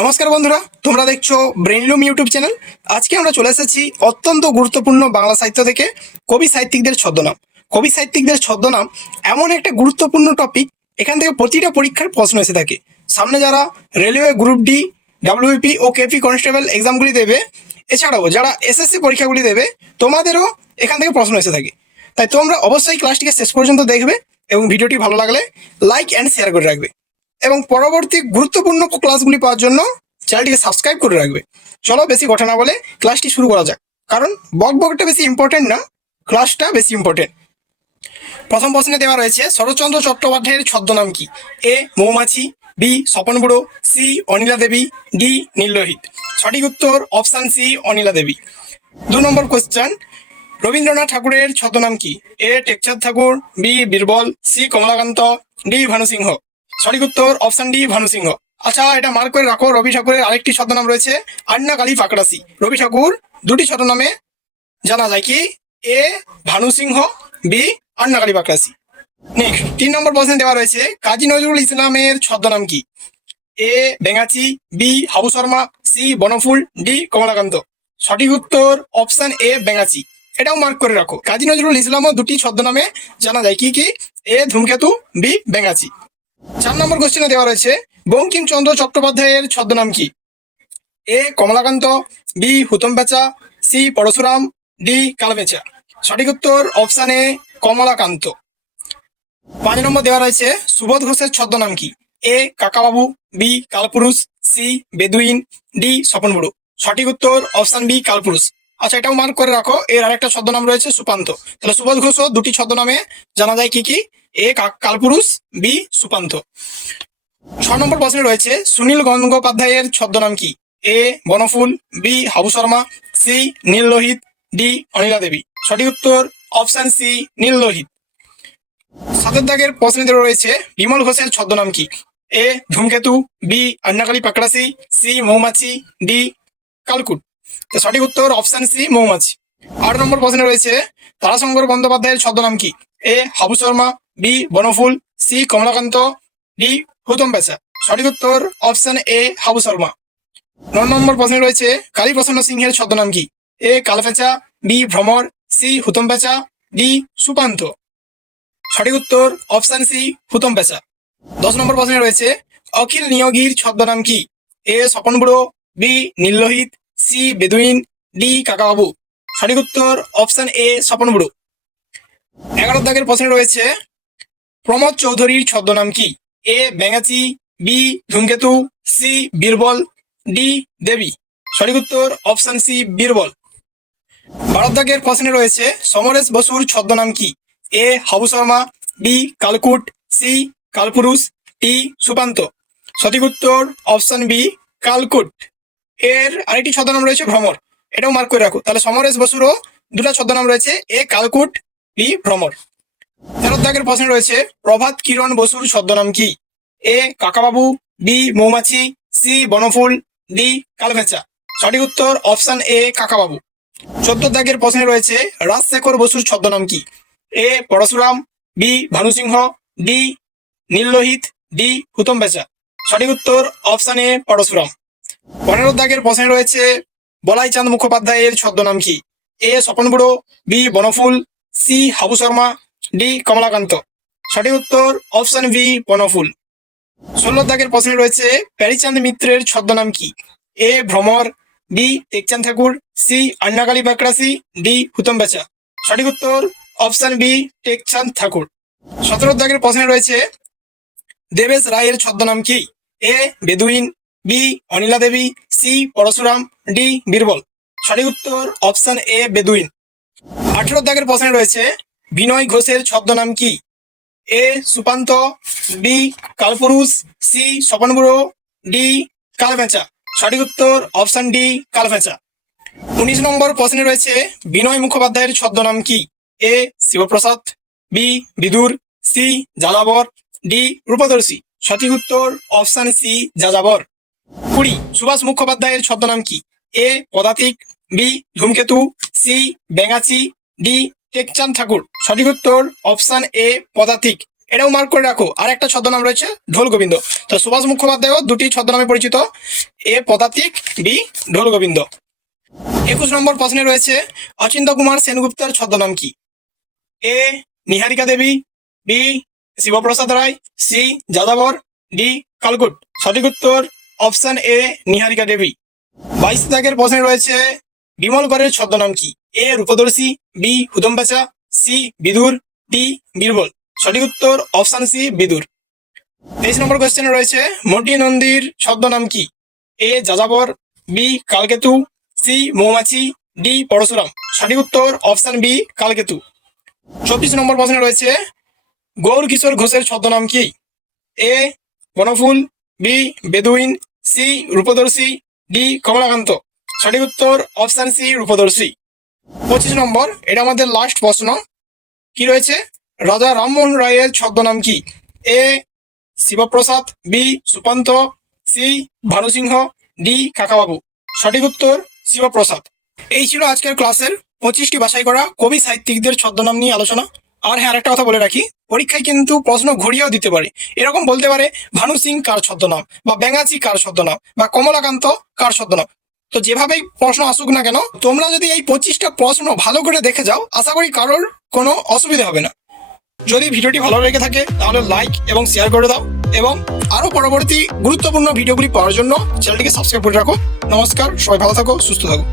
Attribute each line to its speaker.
Speaker 1: নমস্কার বন্ধুরা, তোমরা দেখছ ব্রেনলুম ইউটিউব চ্যানেল আজকে আমরা চলে এসেছি অত্যন্ত গুরুত্বপূর্ণ বাংলা সাহিত্য থেকে কবি সাহিত্যিকদের ছদ্মনাম। কবি সাহিত্যিকদের ছদ্মনাম এমন একটা গুরুত্বপূর্ণ টপিক এখান থেকে প্রতিটা পরীক্ষার প্রশ্ন এসে থাকে। সামনে যারা রেলওয়ে গ্রুপ ডি ডাব্লিউপি ও কেপি কনস্টেবল এক্সামগুলি দেবে, এছাড়াও যারা এসএসসি পরীক্ষাগুলি দেবে, তোমাদেরও এখান থেকে প্রশ্ন এসে থাকে। তাই তোমরা অবশ্যই ক্লাসটিকে শেষ পর্যন্ত দেখবে এবং ভিডিওটি ভালো লাগলে লাইক অ্যান্ড শেয়ার করে রাখবে। এবং পরবর্তী গুরুত্বপূর্ণ ক্লাসগুলি পাওয়ার জন্য চ্যানেলটিকে সাবস্ক্রাইব করে রাখবে। চলো বেশি কথা না বলে ক্লাসটি শুরু করা যাক। কারণ বক বকটা বেশি ইম্পর্টেন্ট না ক্লাসটা বেশি ইম্পর্টেন্ট প্রথম প্রশ্নে দেওয়া রয়েছে, শরৎচন্দ্র চট্টোপাধ্যায়ের ছদ্মনাম কি? এ, Moumachhi, B Swapan Buro C, Anila Devi, D Nillohit সঠিক উত্তর অপশান সি অনিলা দেবী। দু নম্বর কোশ্চেন রবীন্দ্রনাথ ঠাকুরের ছদ্মনাম কি? A, Tekchand Thakur, B, Birbal, C, Kamalakanta, D Bhanusingha সঠিক উত্তর অপশন ডি ভানু সিংহ আচ্ছা এটা মার্ক করে রাখো, রবি ঠাকুরের আরেকটি ছদ্মনাম রয়েছে আন্না কালী পাকড়াসি রবি ঠাকুর, দুটি ছদ্মনামে জানা যায় কি? এ, ভানুসিংহ, বি আন্না কালী পাকড়াসি নেক্সট তিন নম্বর প্রশ্নে দেওয়া রয়েছে, কাজী নজরুল ইসলামের ছদ্মনাম কি? A, Byangachi, B, Habu Sharma, C, Banaphool, D, Kamalakanta. সঠিক উত্তর অপশন এ, বেঙ্গাচি। এটাও মার্ক করে রাখো। কাজী নজরুল ইসলামও দুটি ছদ্মনামে জানা যায় কি কি? A, Dhumketu, B, বেঙ্গাচি। চার নম্বর কোশ্চেনে দেওয়া রয়েছে বঙ্কিমচন্দ্র চট্টোপাধ্যায়ের ছদ্মনাম কি? এ, কমলাকান্ত, বি, হুতম বেচা, সি, পরশুরাম, ডি, কালবেচা। সঠিক উত্তর অপশান এ কমলাকান্ত। পাঁচ নম্বর দেওয়া রয়েছে, সুবোধ ঘোষের ছদ্মনাম কি? A, Kakababu, B, Kalpurush, C, Beduin, D Swapan Buro সঠিক উত্তর অপশান বি কালপুরুষ। আচ্ছা এটাও মার্ক করে রাখো, এর আরেকটা ছদ্মনাম রয়েছে সুপান্ত তাহলে সুবোধ ঘোষও দুটি ছদ্মনামে জানা যায় কি কি? A Kalpurush, B Supanta. ছ নম্বর প্রশ্নে রয়েছে, সুনীল গঙ্গোপাধ্যায়ের ছদ্মনাম কি? A Banaphool, B Habu Sharma, C Nil Lohit, D Anila Debi. সঠিক উত্তর অপশন সি, নীল লোহিত। সাতের দাগের প্রশ্নে রয়েছে, বিমল ঘোষের ছদ্মনাম কি? A Dhumketu, B Annakali Pakrasi C Moumachhi, D Kalkut. সঠিক উত্তর অপশন সি, মৌমাছি। আট নম্বর প্রশ্নে রয়েছে, তারাশঙ্কর বন্দ্যোপাধ্যায়ের ছদ্মনাম কি? A Habu Sharma B Banaphool C Kamalakanta D Hutom Becha. সঠিক উত্তর অপশন এ হাবু শর্মা। ন নম্বর প্রশ্নে রয়েছে, কালীপ্রসন্ন সিংহের ছদ্মনাম কি? এ কালপেচা বি ভ্রমর সি হুতম পেচা ডি সুপান্ত সঠিক উত্তর অপশন সি হুতম পেচা দশ নম্বর প্রশ্নে রয়েছে, অখিল নিয়োগীর ছদ্মনাম কি? A Swapan Buro B Nillohit C Beduin D Kakababu. সঠিক উত্তর অপশন এ স্বপন বুড়ো। এগারো দাগের প্রশ্নে রয়েছে প্রমোদ চৌধুরীর ছদ্মনাম কি? A. Byangachi B. Dhumketu, C. Birbal, D. Debi. সঠিক উত্তর অপশন সি, বীরবল। ভারত দাগের প্রশ্নে রয়েছে, সমরেশ বসুর ছদ্মনাম কি? A. Habu Sharma, B. Kalkut, C. Kalpurush D Supanta. সঠিক উত্তর অপশন বি, কালকুট। এর আরেকটি ছদ্মনাম রয়েছে ভ্রমর। এটাও মার্ক করে রাখো। তাহলে সমরেশ বসুরও দুটো ছদ্মনাম রয়েছে, এ, কালকুট, বি, ভ্রমর। তেরো দাগের প্রশ্নে রয়েছে, প্রভাত কিরণ বসুর ছদ্মনাম কি? A, Kakababu, B, Moumachhi, C, Banaphool, D, Kalbhecha. সঠিক উত্তর অপশন এ, কাকাবাবু। চোদ্দ দাগের প্রশ্নে রয়েছে, রাজশেখর বসুর ছদ্মনাম কি? A, Parashuram, B, Bhanusingha, D, Nillohit, D Hutom Becha সঠিক উত্তর অপশন এ, পরশুরাম। পনেরো দাগের প্রশ্নে রয়েছে বলাই চাঁদ মুখোপাধ্যায়ের ছদ্মনাম কি? A Swapan Buro B, Banaphool, C, Habu Sharma D Kamalakanta. সঠিক উত্তর অপশন বি বনফুল। ষোলো দাগের প্রশ্নে রয়েছে, প্যারিচাঁদ মিত্রের ছদ্মনাম কি? A Bhramar, B Tekchand Thakur, C Annakali Bakrasi D Hutom Becha. সঠিক উত্তর অপশন বি টেকচাঁদ ঠাকুর। সতেরো দাগের প্রশ্নে রয়েছে, দেবেশ রায়ের ছদ্মনাম কি? A Beduin, B Anila Debi, C Parashuram, D Birbal. সঠিক উত্তর অপশন এ বেদুইন। আঠেরো দাগের প্রশ্নে রয়েছে বিনয় ঘোষের ছদ্মনাম কি? A, Supanta, B, Kalpurush, C Swapan Buro D, Kalbhencha. সঠিক উত্তর অপশন ডি, কালভেঁচা। উনিশ নম্বর প্রশ্নে রয়েছে, বিনয় মুখোপাধ্যায়ের ছদ্মনাম কি? A, Shibprasad, B, Bidur, C, Jajabar, D, Rupdarshi. সঠিক উত্তর অপশন সি, যাযাবর। কুড়ি, সুভাষ মুখোপাধ্যায়ের ছদ্মনাম কি? A, Padatik, B, Dhumketu, C, Bengachi, D Tekchand Thakur. সঠিক উত্তর অপশন এ, পদাতিক। এটাও মার্ক করে রাখো। আর একটা ছদ্মনাম রয়েছে ঢোল গোবিন্দ। তো সুভাষ মুখোপাধ্যায়ও দুটি ছদ্মনামে পরিচিত। এ, পদাতিক, বি, ঢোল গোবিন্দ। একুশ নম্বর প্রশ্নে রয়েছে অচিন্ত কুমার সেনগুপ্তের ছদ্মনাম কি? A, Niharika Debi, B, Shibprasad Roy, C, যাদবর, D, Kalkut. সঠিক উত্তর অপশন এ, নিহারিকা দেবী। বাইশ দাগের প্রশ্নে রয়েছে, বিমল করের ছদ্মনাম কি? এ রূপদর্শী, বি হুদম বেচা সি বিদুর, ডি বীরবল। সঠিক উত্তর অপশান সি বিদুর। তেইশ নম্বর কোয়েশ্চেনে রয়েছে মটি নন্দীর শব্দ ছদ্মনাম কি? A Jajabor, B Kalketu, C Moumachhi, D Parashuram. সঠিক উত্তর অপশান বি কালকেতু। চব্বিশ নম্বর প্রশ্নে রয়েছে, গৌর কিশোর ঘোষের ছদ্মনাম কি? A Banaphool, B Bedouin, C Rupdarshi, D Kamalakanta. সঠিক উত্তর অপশান সি রূপদর্শী। পঁচিশ নম্বর, এটা আমাদের লাস্ট প্রশ্ন। কি রয়েছে? রাজা রামমোহন রায়ের ছদ্মনাম কি? A, Shibprasad, B Supanta C, Bhanusingha, D, Kakababu. সঠিক উত্তর, শিবপ্রসাদ। এই ছিল আজকের ক্লাসের পঁচিশটি বাছাই করা কবি সাহিত্যিকদের ছদ্মনাম নিয়ে আলোচনা। আর হ্যাঁ আরেকটা কথা বলে রাখি, পরীক্ষায় কিন্তু প্রশ্ন ঘুরিয়েও দিতে পারে। এরকম বলতে পারে ভানু সিং কার ছদ্মনাম? বা ব্যাঙাচি কার ছদ্মনাম? বা কমলাকান্ত কার ছদ্মনাম? তো যেভাবেই প্রশ্ন আসুক না কেন, তোমরা যদি এই পঁচিশটা প্রশ্ন ভালো করে দেখে যাও, আশা করি কারোর কোনো অসুবিধা হবে না। যদি ভিডিওটি ভালো লেগে থাকে, তাহলে লাইক এবং শেয়ার করে দাও এবং আরও পরবর্তী গুরুত্বপূর্ণ ভিডিওগুলি পাওয়ার জন্য চ্যানেলটিকে সাবস্ক্রাইব করে রাখো। নমস্কার, সবাই ভালো থাকো, সুস্থ থাকো।